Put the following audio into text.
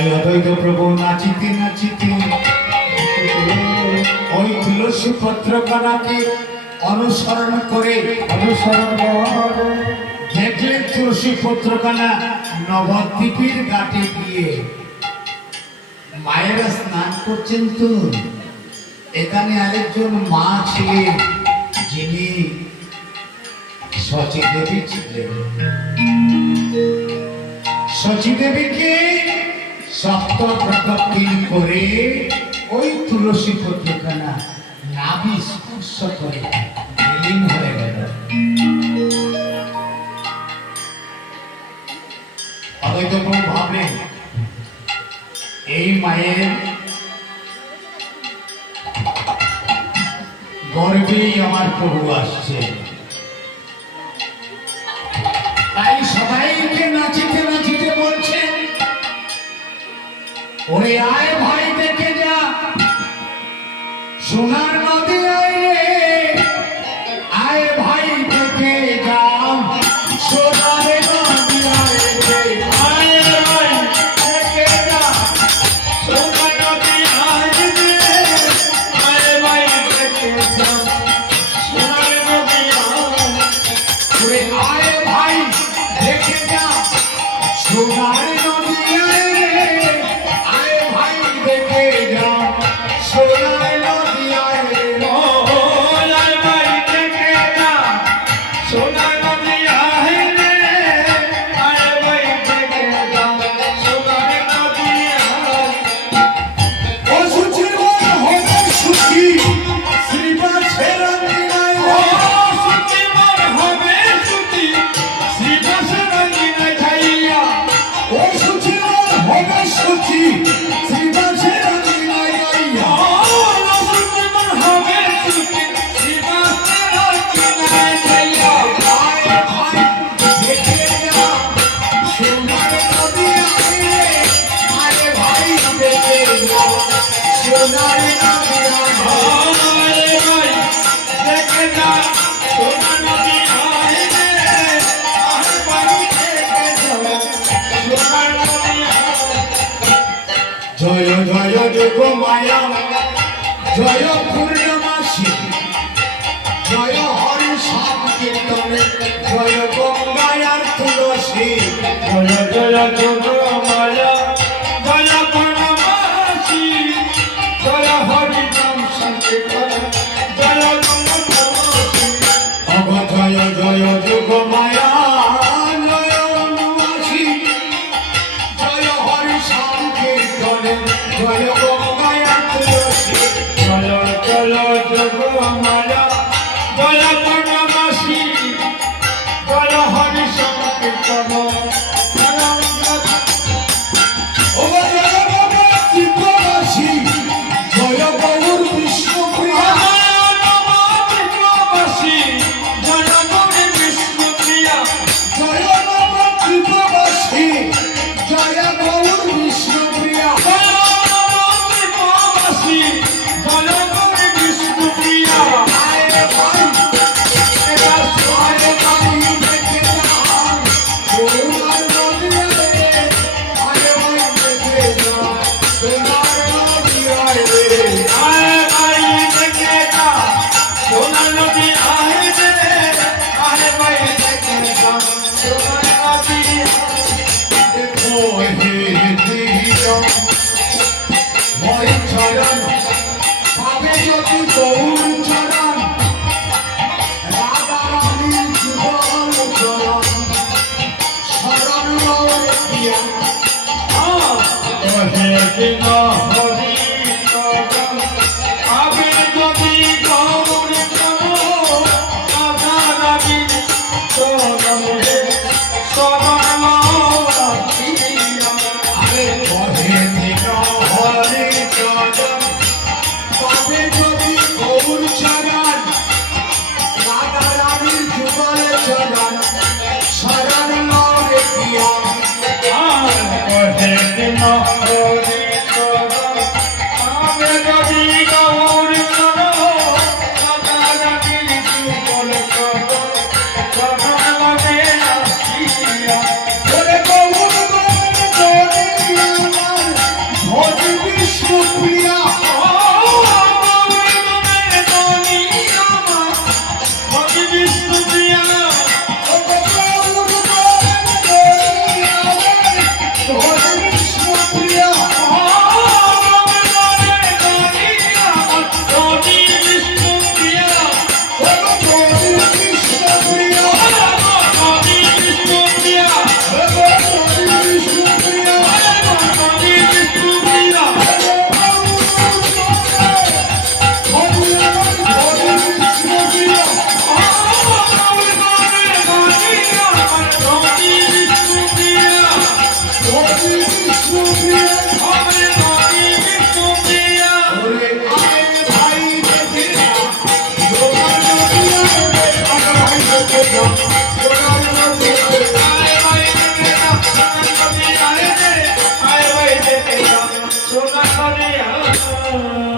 তাই অদ্বৈত প্রভু নাচিতে নাচিতে ওই তুলসী পত্রকণাকে অনুসরণ করে দেখলেন তুলসী পত্রকণা নবদ্বীপের ঘাটে গিয়ে মায়েরা স্নান করছেন। তো এখানে আরেকজন মা ছিলেন যিনি শচী দেবী ছিলেন। শচী দেবীকে সপ্ত প্রদক্ষিণ করে ওই তুলসী পত্রখানা নাভি স্পর্শ করে বিলীন হয়ে গেল। অদ্বৈত প্রভু ভাবলেন এই মায়ের গর্বেই আমার প্রভু আসছে। তাই সবাইকে নাচিতে নাচিতে বলছেন, ওরে আয় ভাই দেখে যা সোনার নদী আয় রে, আয় ভাই দেখে যা সোনার নদী আয় রে, আয় ভাই দেখে যা সোনার নদী আয় রে, আয় ভাই দেখে যা সোনার নদী আয়, ওরে আয় ভাই দেখে যা সোনার নদী আয় রে, আয় ভাই দেখে যা সোনার নদী আয় রে, আয় ভাই দেখে যা সোনার নদী আয় রে, আয় ভাই দেখে যা সোনার নদী আয়। ও সুচি মন হবে সুচি শ্রীবাসের অঙ্গিনায়, ও সুচি মন হবে সুচি শ্রীবাসের অঙ্গিনায় যাইয়া, ও সুচি মন হবে সুচি শ্রীবাসের অঙ্গিনায় যাইয়া, ও সুচি মন হবে সুচি শ্রীবাসের অঙ্গিনায় যাইয়া, আয় ভাই দেখে যা সোনার নদী আয় রে, আয় ভাই দেখে যা সোনার নদী আয়, আয় ভাই দেখে যা সোনার নদী আয় রে, আয় ভাই দেখে যা সোনার নদী আয়। জয় জয় যোগ মায়া, জয় পূর্ণমাসী, জয় হরি সাত কীর্তনে, জয় গঙ্গায়ার তুলসী, জয় জয় যোগ